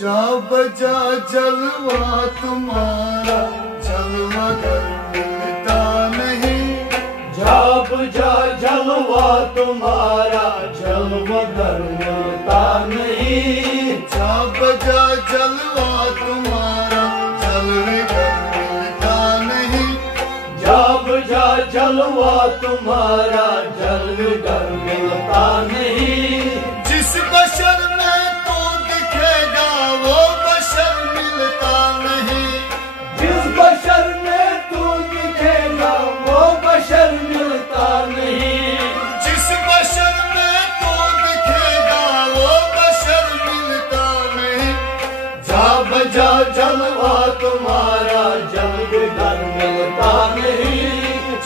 जा बजा जलवा तुम्हारा, जलवा घर मिलता नहीं। जा बजा जलवा तुम्हारा, जलवा घर मिलता नहीं। जा बजा जलवा तुम्हारा, जलवे घर मिलता नहीं। जा बजा जलवा तुम्हारा, जलवे घर मिलता नहीं। जिस बशर में तू दिखेगा वो बशर मिलता नहीं। जिस बशर में तू दिखेगा वो बशर मिलता नहीं। जिस बशर में तू दिखेगा वो बशर मिलता नहीं। जा बजा जलवा तुम्हारा, जलवे घर मिलता नहीं।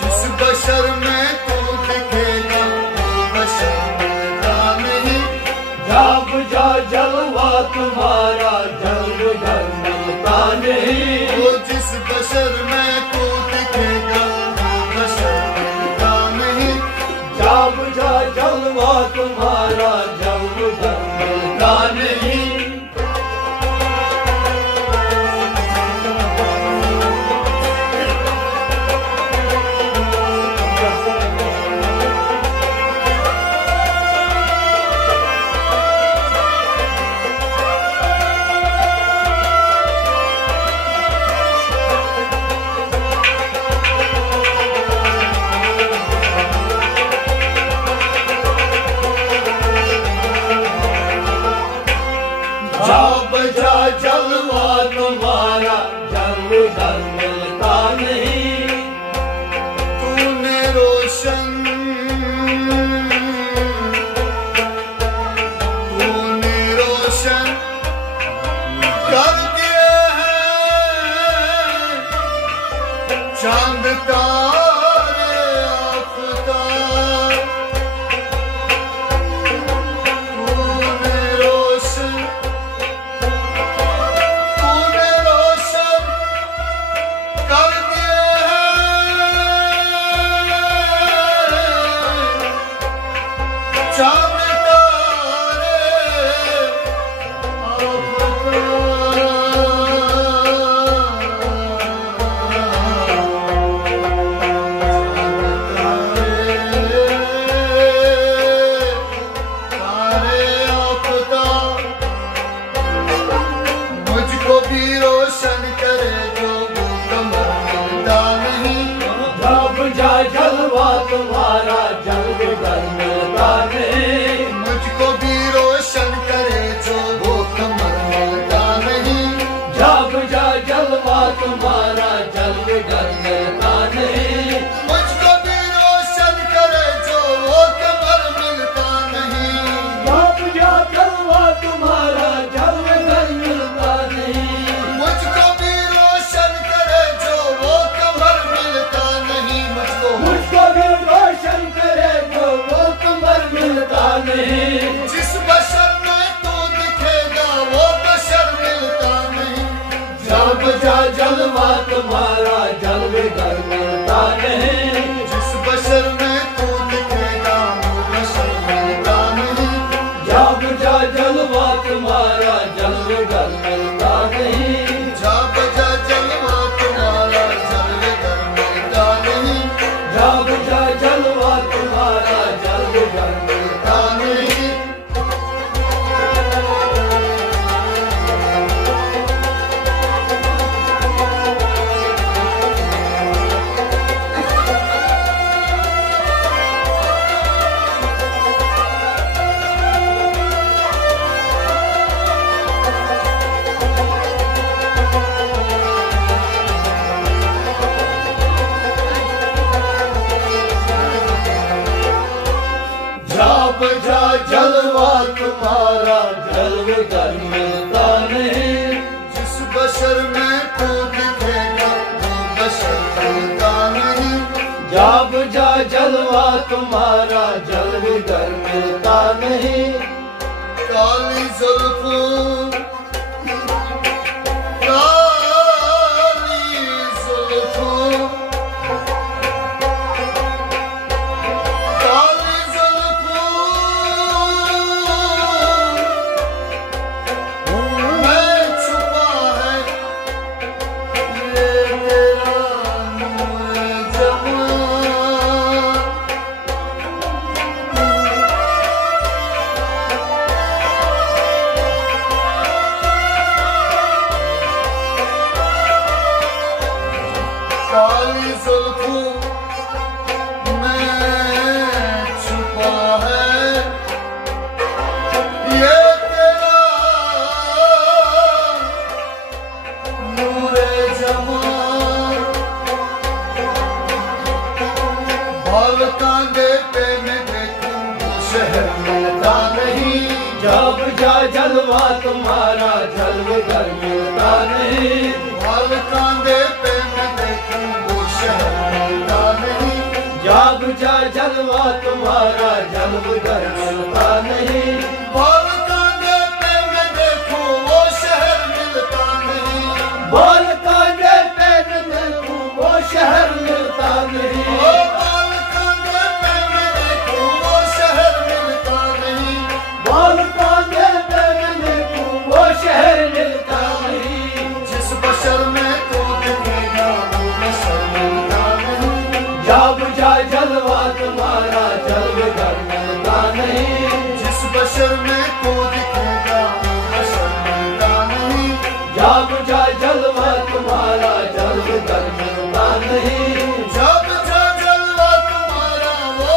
जिस बशर में तू दिखेगा वो बशर मिलता नहीं। जा बजा जलवा तुम्हारा, जलवे घर मिलता नहीं। वो जिस बशर में तू दिखेगा वो बशर मिलता नहीं। जा बजा जलवा तुम्हारा, जलवे घर मिलता नहीं। जा बजा जलवा तुम्हारा, जलवे घर मिलता नहीं। तूने रोशन कर दिए हैं चांद तारे आफताब। तूने रोशन कर दिए हैं चांद मुझको भी रोशन करे जो वो कमर मिलता नहीं। जा बजा जलवा तुम्हारा, जलवे घर मिलता नहीं। मुझको भी रोशन करे जो वो कमर मिलता नहीं। जा बजा जलवा तुम्हारा, जलवे घर मिलता नहीं। मुझको भी रोशन करे जो वो कमर मिलता नहीं। जा बजा जलवा तुम्हारा, जलवे घर मिलता नहीं। मुझको भी रोशन करे जो वो कमर मिलता नहीं। मुझको भी रोशन करे जो वो कमर मिलता नहीं। जिस बशर में तू दिखेगा वो बशर मिलता नहीं। जा बजा जलवा तुम्हारा, जलवे घर मिलता नहीं। जिस बशर में तू दिखेगा वो बशर मिलता नहीं। जा बजा जलवा तुम्हारा, जलवे घर मिलता नहीं। जा बजा जलवा तुम्हारा, जलवे घर मिलता नहीं। जा बजा जलवा तुम्हारा, जलवे घर मिलता नहीं। जा बजा जलवा तुम्हारा, जलवे घर मिलता नहीं। जिस बशर में तू दिखेगा वो बशर मिलता नहीं। जा बजा जलवा तुम्हारा, जलवे घर मिलता नहीं। काली जुल्फों मैं जा जलवा तुम्हारा जलवे घर मिलता नहीं। बाल कांधे पे मैं देखूं वो शहर मिलता नहीं। जा बुझा जलवा तुम्हारा जलवे घर मिलता नहीं। बाल कांधे पे मैं देखूं वो शहर मिलता नहीं। बाल कांधे पे मैं देखूं वो शहर मिलता नहीं। ओ बाल कांधे पे मैं देखूं वो शहर मिलता नहीं। बाल कांधे पे मैं देखूं वो शहर मिलता नहीं। जिस बशर में तू दिखेगा वो बशर मिलता नहीं। जा बुझा जलवा तुम्हारा जलवे घर मिलता नहीं। जिस बशर में तू दिखेगा वो बशर मिलता नहीं। जा बुझा जलवा तुम्हारा जलवे घर मिलता नहीं। जब जा जलवा तुम्हारा वो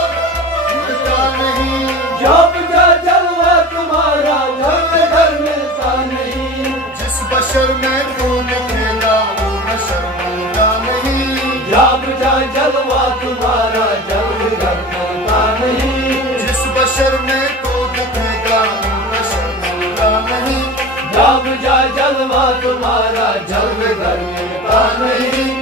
मिलता नहीं। जब जा जलवा तुम्हारा जलवे घर मिलता नहीं। जिस बशर में तू दिखेगा वो बशर मिलता नहीं। जब जा जलवा तुम्हारा जलवे घर मिलता नहीं। जिस बशर में तू दिखेगा वो बशर मिलता नहीं। जब जा जलवा तुम्हारा जलवे घर मिलता नहीं।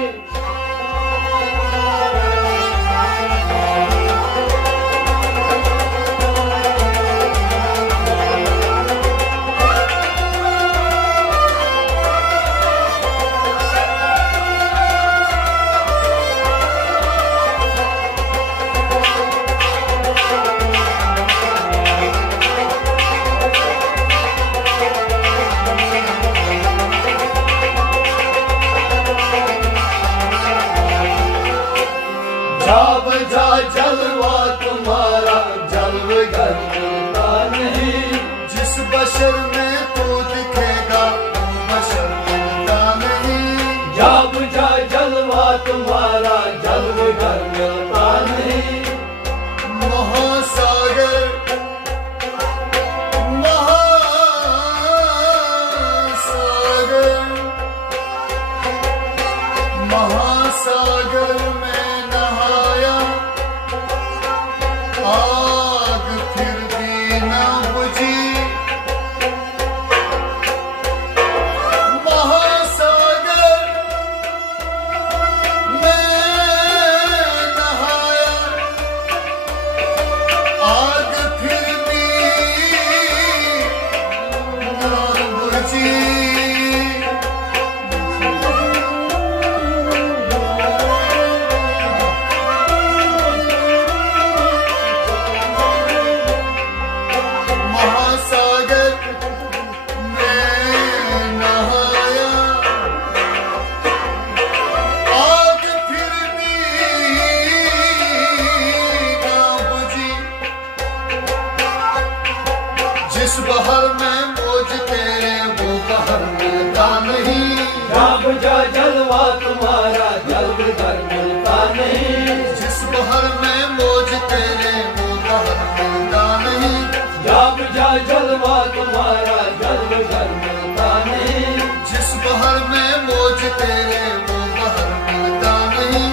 जब जा जलवा तुम्हारा जलवे घर मिलता नहीं। जिस बशर में तू दिखेगा वो बशर मिलता नहीं। जब जा जलवा तुम्हारा जलवे घर मिलता नहीं। महासागर महासागर महासागर में नहाया आग फिर भी न बुझी। महासागर में नहाया आग फिर भी न बुझी। महासागर में नहाया आग फिर भी न बुझी। जिस बहर में मौज तेरे वो बहर मिलता नहीं। जब जा जलवा तुम्हारा जलवे घर मिलता नहीं। जिस बहर में मौज तेरे वो बहर मिलता नहीं। जब जा जलवा तुम्हारा जलवे घर मिलता नहीं। जिस बहर में मौज तेरे वो बहर मिलता नहीं।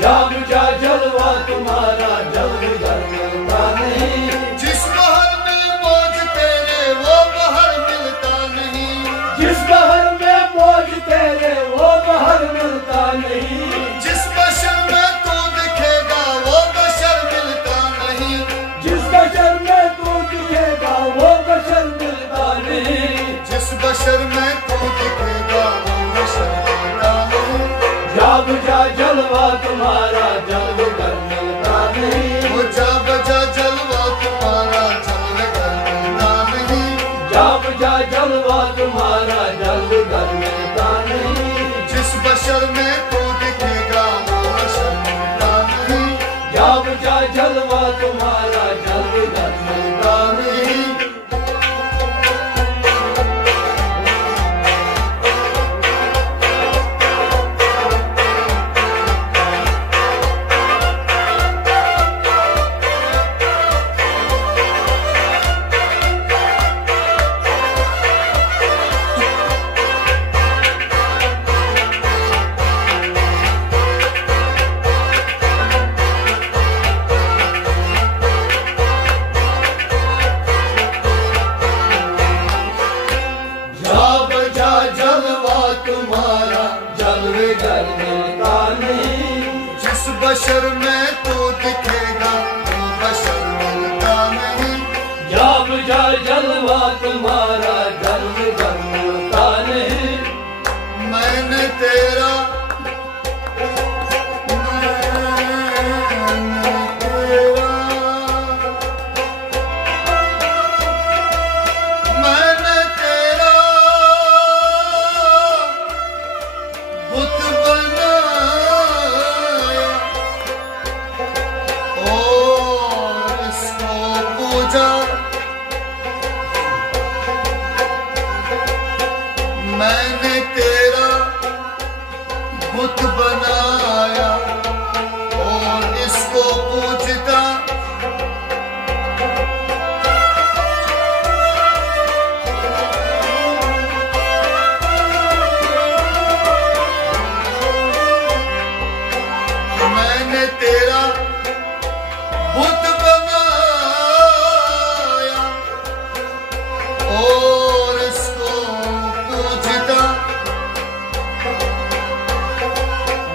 जब जा जलवा तुम्हारा जलवे घर मिलता नहीं। जिस बहर में मौज तेरे वो बहर मिलता नहीं। जिस बहर में मौज तेरे वो बहर मिलता नहीं। जिस बशर में तू दिखेगा वो बशर मिलता नहीं। जिस बशर में तू दिखेगा वो बशर मिलता नहीं। जिस बशर में तू दिखेगा वो बशर मिलता नहीं। जब जा जलवा तुम्हारा जलवे घर मिलता नहीं। वो जा बजा जलवा तुम्हारा जलवे घर मिलता नहीं। जब जा जलवा तुम्हारा जलवे घर मिलता नहीं। जिस बशर में तू दिखेगा वो बशर मिलता नहीं। जब जा जलवा तुम्हारा जलवे घर मिलता नहीं। बशर में तू दिखेगा वो बशर मिलता नहीं। जा बुझा जलवा तुम्हारा जन्म घर मिलता नहीं। मैंने तेरा बुत बनाया और इसको पूजा। मैंने तेरा बुत बनाया और इसको पूजता। मैंने तेरा बुत बनाया और इसको पूजता।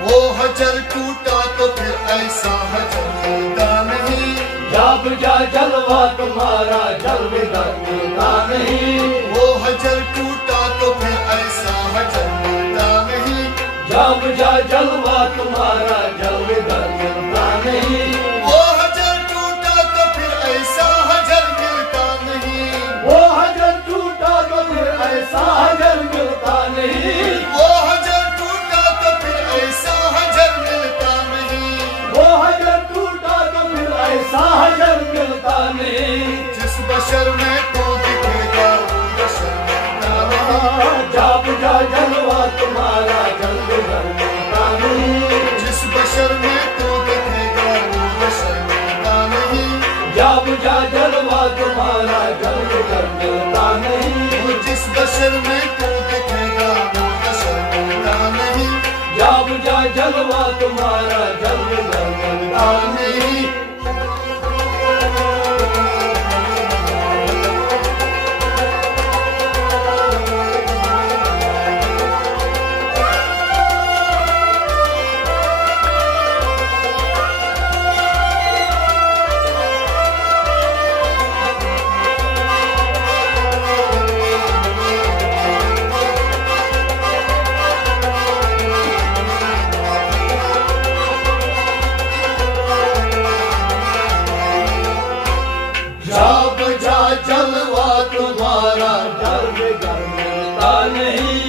वो हजर टूटा तो फिर ऐसा हजर मिलता नहीं। जा बुझा जलवा तुम्हारा जन्म घर मिलता नहीं। वो हजर टूटा तो फिर ऐसा हजर मिलता नहीं। जा बुझा जलवा तुम्हारा जन्म घर मिलता नहीं। वो हजर टूटा तो फिर ऐसा हजर मिलता नहीं। वो हजर टूटा तो फिर ऐसा हजर मिलता नहीं। वो हजर टूटा तो फिर ऐसा हजर मिलता नहीं। वो हजर टूटा तो फिर ऐसा हजर मिलता नहीं। जिस बशर में तू दिखेगा वो बशर मिलता नहीं। जा बुझा जलवा तुम्हारा जन्म घर मिलता नहीं। जिस बशर में तू दिखेगा वो बशर मिलता नहीं। जा बुझा जलवा तुम्हारा जन्म घर मिलता नहीं। वो जिस बशर में तू दिखेगा वो बशर मिलता नहीं। जा बुझा जलवा तुम्हारा जन्म घर मिलता नहीं। जलवा तुम्हारा जन्म घर मिलता नहीं।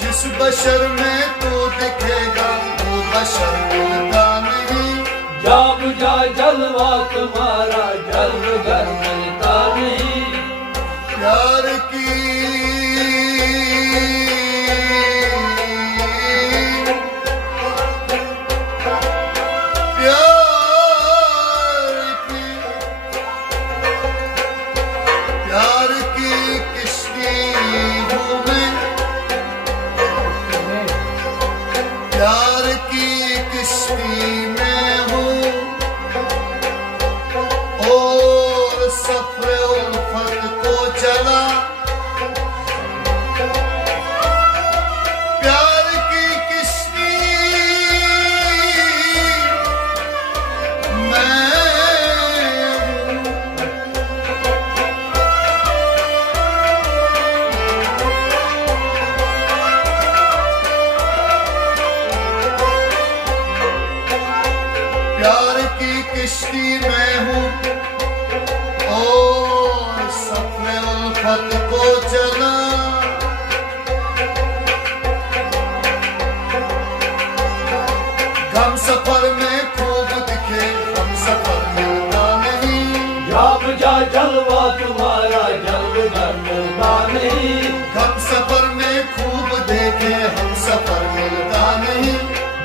जिस बशर में तू दिखेगा वो बशर मिलता नहीं। जा बुझा जलवा तुम्हारा जन्म घर मिलता नहीं। प्यार की प्यार की किश्ती हूँ मैं। प्यार की किश्ती में हूँ और सफर उल्फत को चला। प्यार की किश्ती मैं प्यार की किश्ती में हूँ और सफर उल्फत को चला। गम सफर में खूब दिखे हम सफर मिलता नहीं। जा बुझा जलवा तुम्हारा जन्म घर मिलता नहीं। गम सफर में खूब देखे हम सफर मिलता नहीं।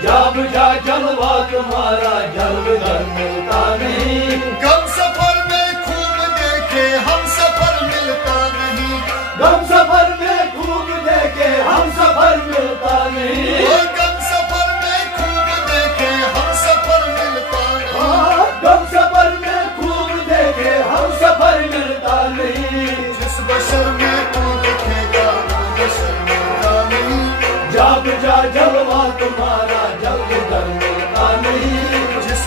जा बुझा जलवा तुम्हारा जन्म घर मिलता नहीं। गम सफर में खूब देखे हम सफर मिलता नहीं। गम सफर में खूब देखे हम सफर मिलता नहीं। वो गम सफर में खूब देखे हम सफर मिलता नहीं। गम सफर में खूब देखे हम सफर मिलता नहीं। जिस बशर में तू दिखेगा वो बशर मिलता नहीं। जा बुझा जलवा तुम्हारा जन्म घर मिलता नहीं। जिस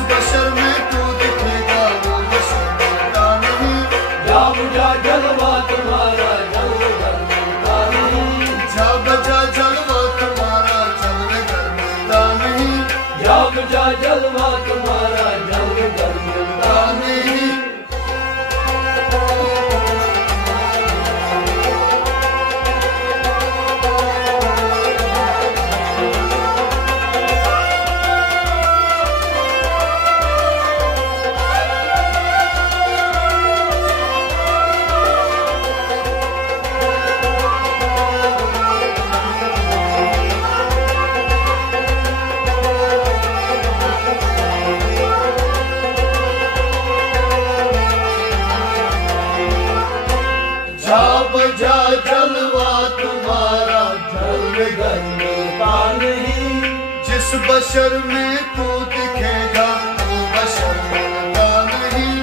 बशर में तू दिखेगा वो बशर मिलता नहीं।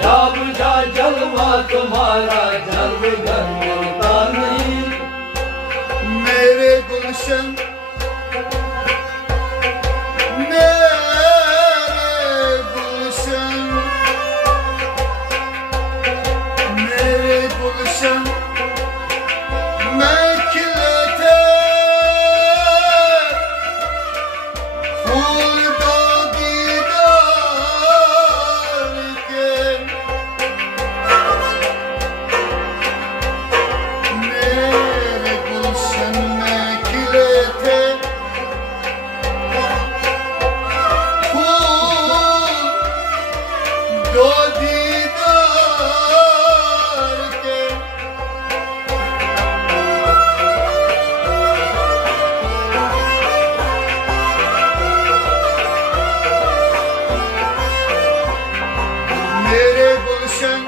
जा बुझा जलवा तुम्हारा जलवे घर मिलता नहीं। मेरे गुलशन मैं खिले थे फूल दो दीदार के। मेरे गुलशन में खिले थे फूल दो दीदार के। मेरे गुलशन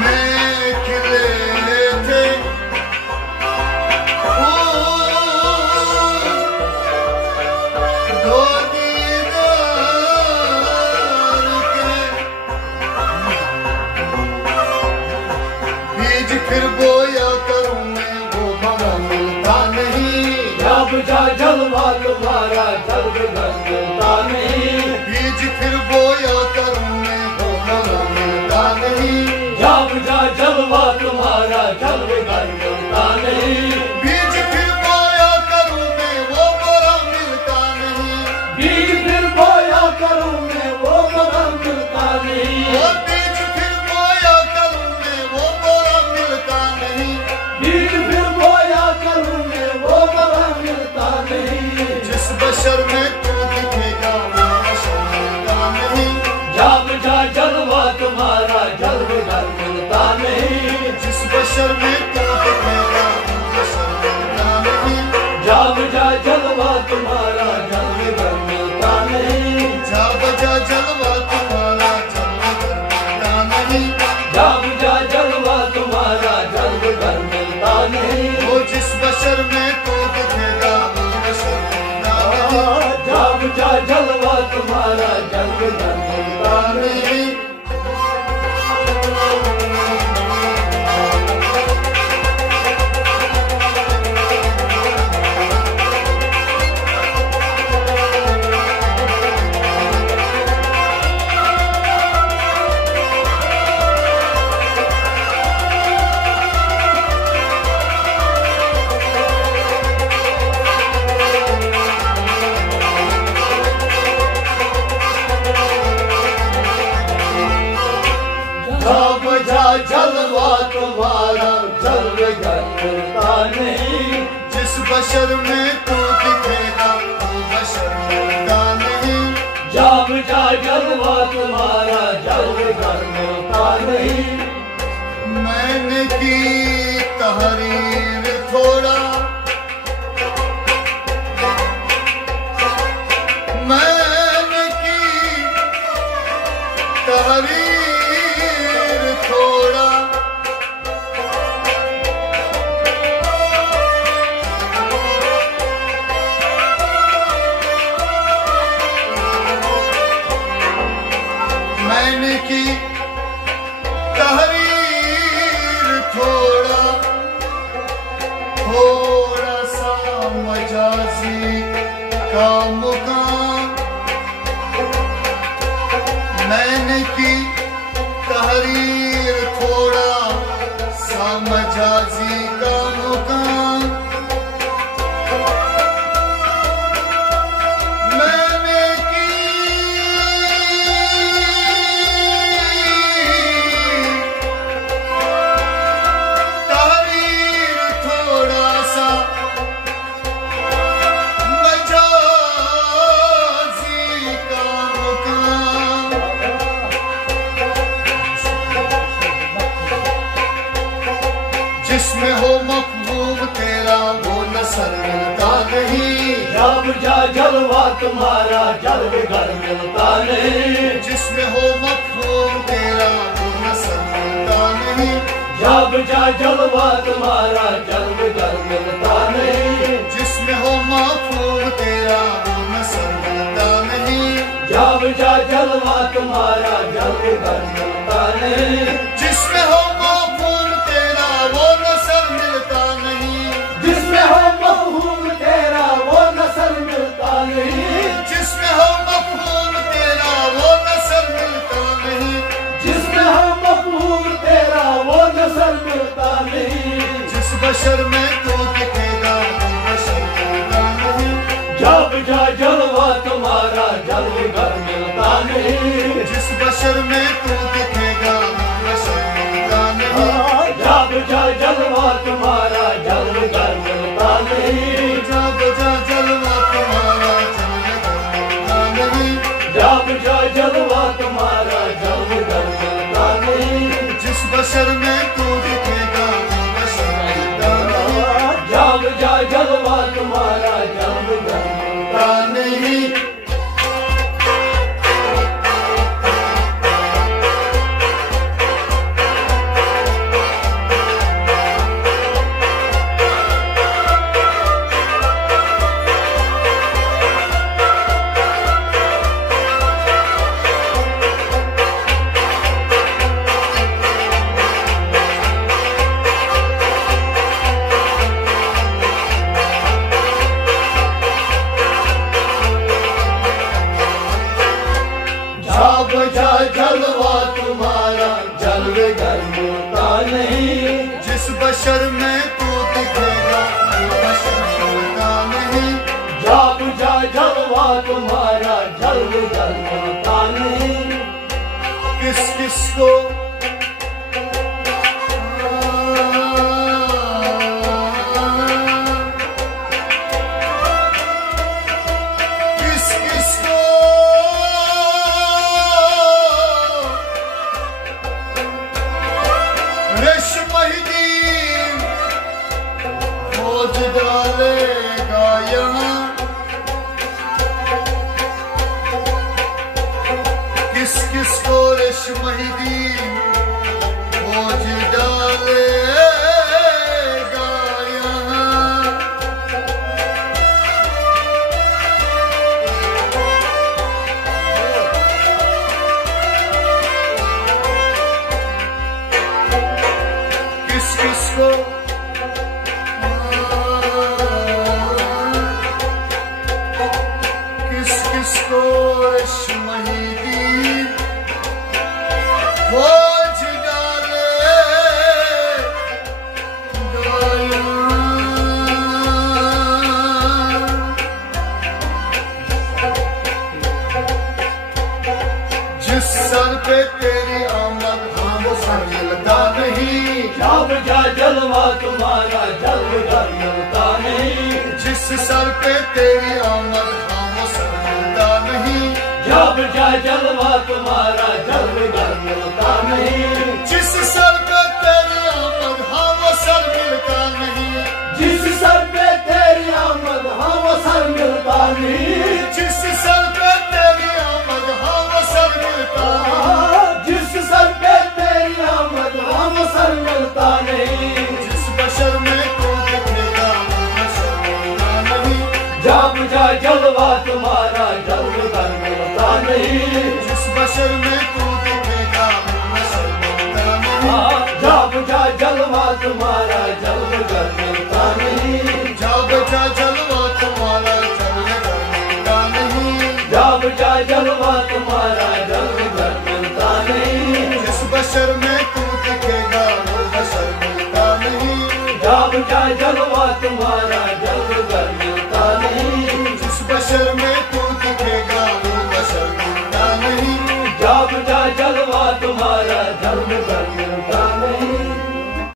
में खिले थे दो दीदार के। बीज फिर बोया करूं मैं वो बड़ा मिलता नहीं। जा बुझा जलवा तुम्हारा जलवे घर मिलता नहीं। बीज फिर बोया करूं मैं वो बड़ा मिलता नहीं। जा बुझा जलवा तुम्हारा जलवे घर मिलता नहीं। बीज फिर बोया करूं मैं वो बड़ा मिलता नहीं। बीज फिर बोया करूं मैं वो बड़ा मिलता नहीं। वो बीज फिर बोया करूं मैं वो बड़ा मिलता नहीं। बीज फिर बोया करूं मैं वो बड़ा मिलता नहीं। जिस बशर में तू दिखेगा वो बशर मिलता नहीं। जा बुझा जलवा तुम्हारा जलवे घर मिलता नहीं। जिस बशर में तू दिखेगा वो बशर मिलता नहीं। जा बुझा जलवा तुम्हारा जलवे घर मिलता नहीं। जा बजा जलवा तुम्हारा जलवा मिलता नहीं। जा बुझा जलवा तुम्हारा जलवे घर मिलता नहीं। वो जिस बशर में तू दिखेगा वो बशर मिलता नहीं। जा बुझा जलवा तुम्हारा जलवे घर मिलता नहीं। जलवा तुम्हारा जलवे घर मिलता नहीं। जिस बशर में तू दिखेगा वो बशर मिलता नहीं। जा बुझा जलवा तुम्हारा जलवे घर मिलता नहीं। मैंने की तहरीर थोड़ा मैंने की तहरीर थोड़ा मैंने की तहरीर थोड़ा थोड़ा सा मजाजी का मुकाम। मैंने की तहरीर थोड़ा सा मजाजी का मुकाम। मैंने की तहरीर थोड़ा सा मजाजी का मुकाम। जिसमें हो मफहूम तेरा वो नसर मिलता नहीं। जा बुझा जलवा तुम्हारा जलवे घर मिलता नहीं। जिसमें हो मफहूम तेरा वो नसर मिलता नहीं। जा बुझा जलवा तुम्हारा जलवे घर मिलता नहीं। जिसमें हो मफहूम तेरा वो तुम्हारा जल घर मिलता नहीं। जिसमें हो मफहूम तेरा वो नसर मिलता नहीं। जिसमें हो मफहूम तेरा वो नसर मिलता नहीं। जिसमें हो मफहूम तेरा वो नसर मिलता नहीं। जिसमें हो मफहूम तेरा वो नसर मिलता नहीं। जिस बशर में तू दिखेगा वो बशर मिलता नहीं। जब जा जलवा तुम्हारा जल घर मिलता नहीं। जिस बशर में तू दिखेगा वो बशर मिलता नहीं। जब जा जलवा तुम्हारा जल घर मिलता नहीं। जब जा जलवा तुम्हारा जल घर मिलता नहीं। जब जा जलवा तुम्हारा जल घर मिलता नहीं। जिस बशर में तू दिखेगा वो बशर मिलता नहीं। जब जा जलवा तुम्हारा जल घर मिलता नहीं। जब जा जलवा तुम्हारा जल घर मिलता नहीं। जिस बशर में तू दिखेगा वो बशर मिलता नहीं। जब जा जलवा तुम्हारा जल घर मिलता नहीं। किस किस को किस किस को रेशमहीदीन खोज डालेगा यहाँ। किस किस को रेशमहीदीन खोज डालेगा यहाँ। किस किस को किस किस को रेशमहीदीन खोज डालेगा यहाँ। जिस सर पे तेरी आमद हाँ वो सर मिलता नहीं। जब जा जलवा तुम्हारा जल घर मिलता नहीं। जिस सर पे तेरी आमद हाँ वो सर मिलता नहीं। जब जा जलवा तुम्हारा जल घर मिलता नहीं। जिस सर पे तेरी आमद हाँ वो सर मिलता नहीं। जिस सर पे तेरी आमद हाँ वो सर मिलता नहीं। जिस सर पे तेरी आमद हाँ वो सर मिलता नहीं। जिस सर पे तेरी आमद हाँ वो सर मिलता नहीं। जिस बशर में तू दिखेगा वो बशर मिलता नहीं। जब जा जलवा तुम्हारा जल घर मिलता नहीं। जिस बशर में तू दिखेगा वो बशर मिलता नहीं। जब जा जलवा तुम्हारा जल घर मिलता नहीं। जब जा जलवा तुम्हारा जल घर मिलता नहीं। जब जा जलवा तुम्हारा जल घर मिलता नहीं। जिस बशर में तू दिखेगा वो बशर मिलता नहीं। जब जा जलवा तुम्हारा जल